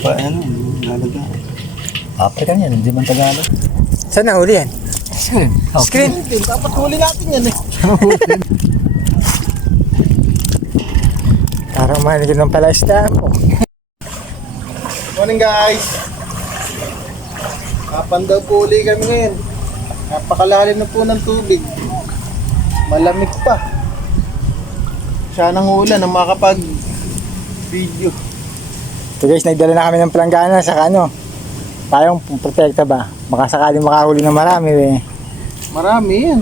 Pa, ano, nalaga. African yan, hindi man Tagalog. Saan nahuli yan? Screen. Dapat huli natin yan eh. Parang manigin ng pala isda po. Morning guys. Kapan daw po uli kami ngayon. Napakalalim na po ng tubig. Malamig pa. Siya nang ulan na makapag video. So guys, nagdala na kami ng planggana sa ano. Tayong protekta ba? Baka sakaling makahuli ng marami eh. Marami yan.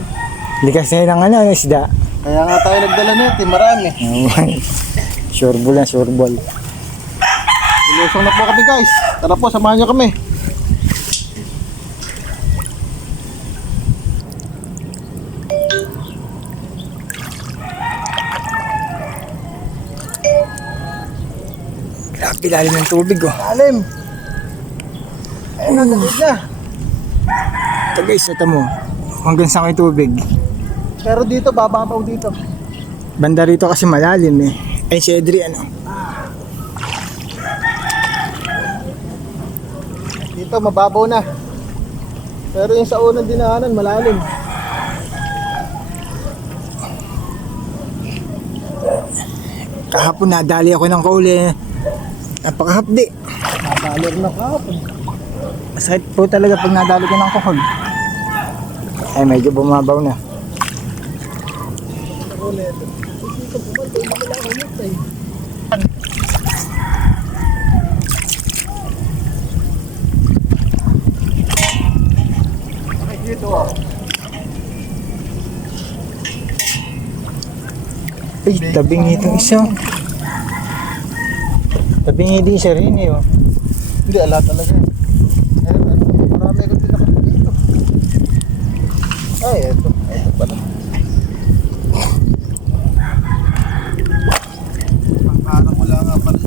Likas na ng ano, isda. Kaya nga tayo nagdala natin, marami. Sureball na, sureball. Ilusong na po kami guys. Tara po, samahan nyo kami. Grabe, lalim ng tubig oh. Lalim. Ayun na, dalit na. Ito guys, ito mo. Hanggang saan may tubig. Pero dito, bababaw dito. Banda rito kasi malalim eh. Ay si Edri ano. Dito, mababaw na. Pero yung sa unang dinaanan, malalim. Kahapon nadali ako ng kauli. Napakahapdi. Nabalir na kahapon. Masakit po talaga pag nadali ko ng kuhol. Ay medyo bumabaw na. Dito oh. Ay, tabing itong isa. Tabing hindi siya rin eh oh. Hindi, ala talaga. Marami akong pinakita dito. Ay, eto. Eto pala. Parang wala nga pala.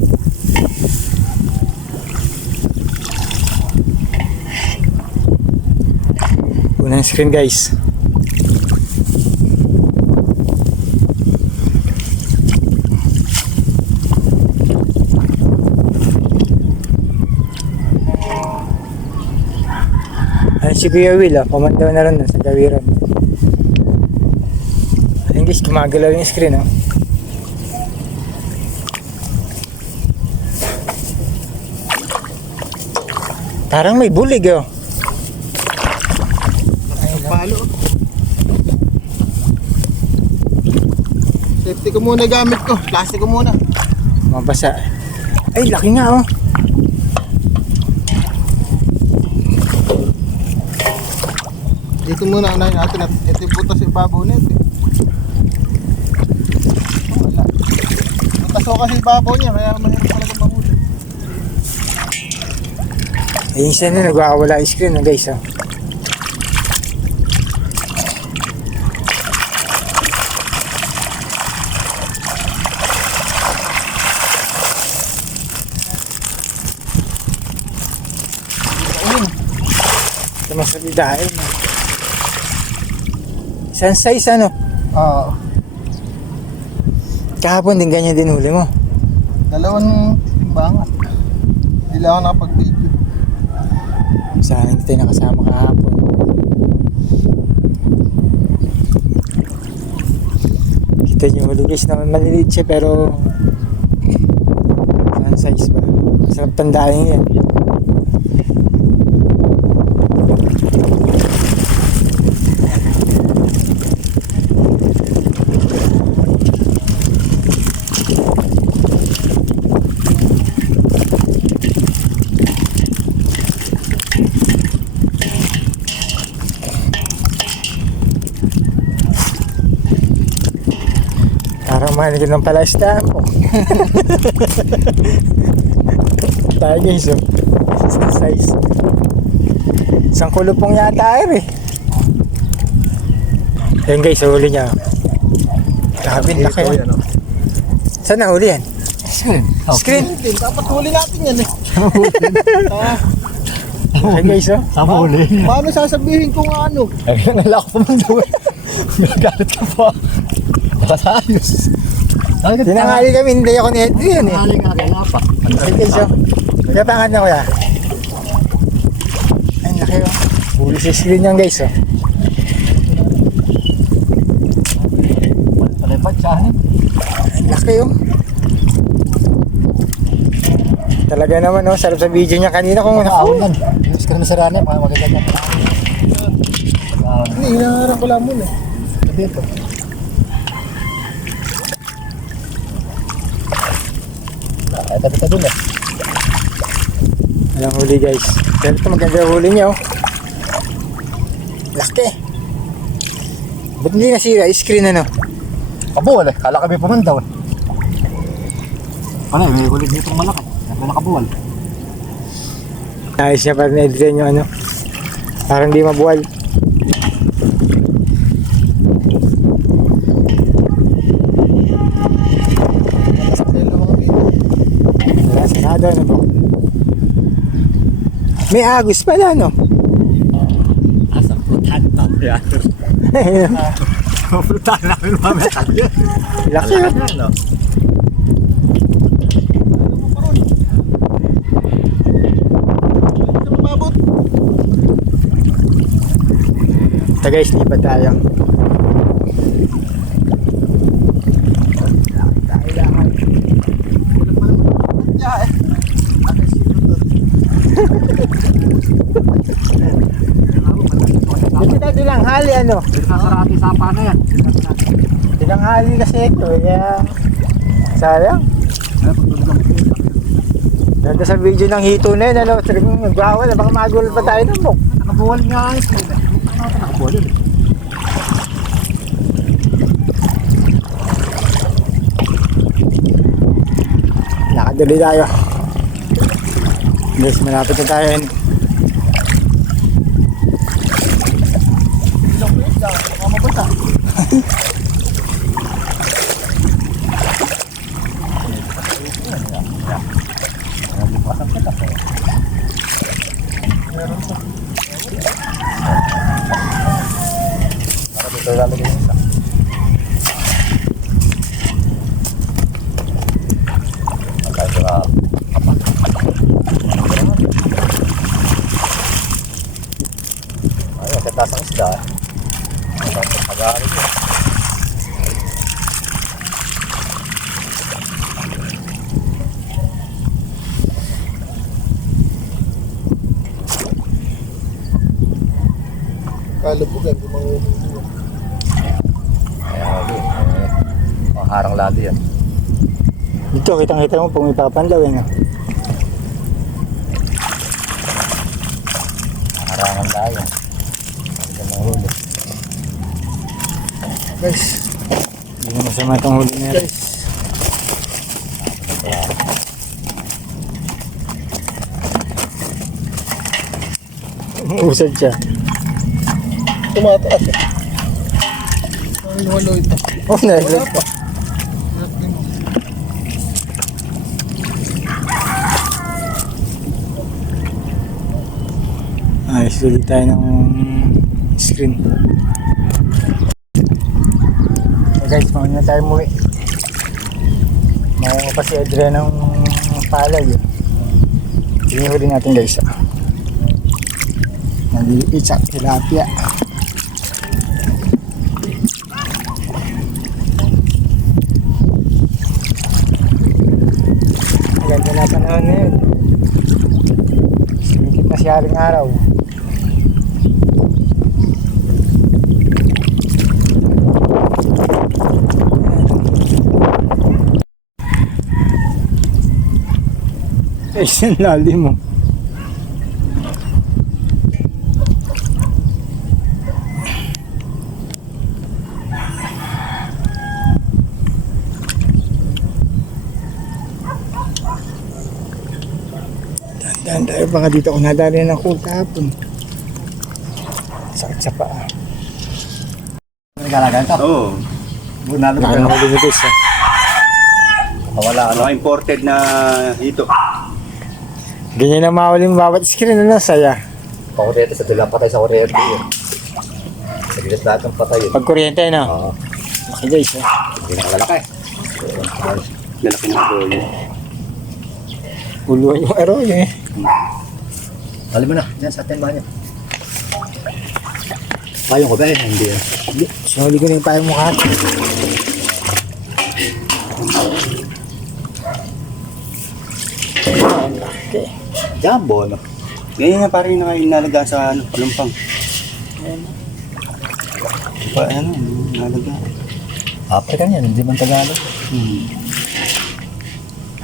Unang screen guys. Ayun si Kuya Will ah, pumandaw na rin sa gawiran. Ayun guys, gumagalaw yung screen ah. Parang may bulig oh. Palo. Safety ko muna gamit ko. Plastic ko muna. Mabasa. Ay, laki nga oh. Dito muna unahin natin at ito yung butas yung ibabaw nito. Wala. Butas ko kasi ibabaw niya kaya mahirap talaga mahuli. Ayun siya na nagwawala yung screen oh, guys oh. Ito mas nalidahin oh. Isang size ano? Oo. Kahapon din ganyan din huli mo. Dalawang timbangan. Hindi lang ako nakapag-video. Sana hindi tayo nakasama kahapon. Kita nyo huli guys naman maliliit siya pero isang size ba? Sarap tandaan yan. Parang manigin ng pala isda po. Tayo guys oh. Isang size. Isang kulupong yata eh. Ayun guys, huli niya. Grabe, laki yan. Saan nahuli yan? Screen. Dapat huli natin yan eh. Ayun guys oh. Sama huli. Paano sasabihin kung ano? Ay, nalala ko pa man daw eh. Nagalit ka pa. Baka sa ayos. Tinangali kami, hindi ako ni Edwin yan eh. Tinangali nga kaya pa. Ayun guys oh. Kaya pangat na kuya. Ay, laki oh. Huli sa screen yan guys oh. Palipad siya. Ay, laki oh. Talaga naman oh, sarap sa video niya kanina kung Ahon yan. Yung screen na sarana, magaganda. Hindi, hinaharang ko lang muna. Dito. Ay, tabi-tabi dun eh. Alang huli guys. Pero ito maganda yung huli niya oh. Laki. Ba't hindi nasira? Screen ano? Kabuwal eh. Kala kami pumandaw eh. Ano, may kulit dito malaki. May nakabuwal. Ayos niya para na-edit yung ano. Parang di mabuwal. Wala, sarado ano bro. May agos pala no? Asang prutan na. Yan. Prutan namin mamaya tayo. Laki oh. No? Mabot. Ito guys, lipat tayo. Ito na tinanghali ano? Sasarati sapa na yan. Tinanghali kasi ito kaya sayang. Ganda sa video ng hito na yun ano? Talagang nagbawal, baka magulat pa tayo ng muk. Nakabuwal nga ang screen eh. Nakabuwal yun eh. Nakadali tayo. Guys, malapit na tayo yun. Dito lalagay yung isa. Tayo sa ayun, kataas ang isda. Pag-aaral yun. Kalubugan, gumangulong mo. Ayan, maharang lado yan. Dito, kitang-kita mo pag may papandaw eh. No? Maharangan lado yan. Hindi ka mahuli. Guys, Hindi na masama itong huli na rin. guys. Usad siya. Tumataas eh. Ang walo ito. Oh, Wala nalaglag pa. pa. Ayos ulit tayo ng screen. So guys, mauna na tayo muli. Mauna pa si Adrian ng palay. Hinihuli natin guys. Naliliit sa tilapia. Maganda na panahon na yun. Sumikip na si Haring Araw. Ayun, lalim mo. Dahan tayo, baka dito ako nadali ng cool kahapon. Sakit sa paa. Nagalagan ka? Oo. Bunalo ka Nakano na. ko din guys. Wala Ano imported na hito. Ganyan na mahuling bawat screen na saya. Ako dito sa dila patay sa kuryente yun. Sa gilas lahat ng patay yun. Pag kuryente no? Oo. Laki guys. Hindi na kalalaki. Lalaki na po yun. Puluhan yung arroyo eh. Alam mo na, dyan sa timba niya. Payong ko ba eh? Hindi yan. Hindi, sinuli ko na yung payong mukha. Okay. Jumbo, no? Ganyan nga parang inalaga sa ano, palumpang. Ano, inalaga. African yan, hindi man Tagalog.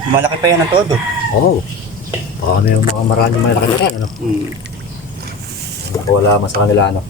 Malaki pa yan ang todo. Oo. Baka may mga maraming malaki na rin, ano? Hmm. Wala man sa kanila, ano?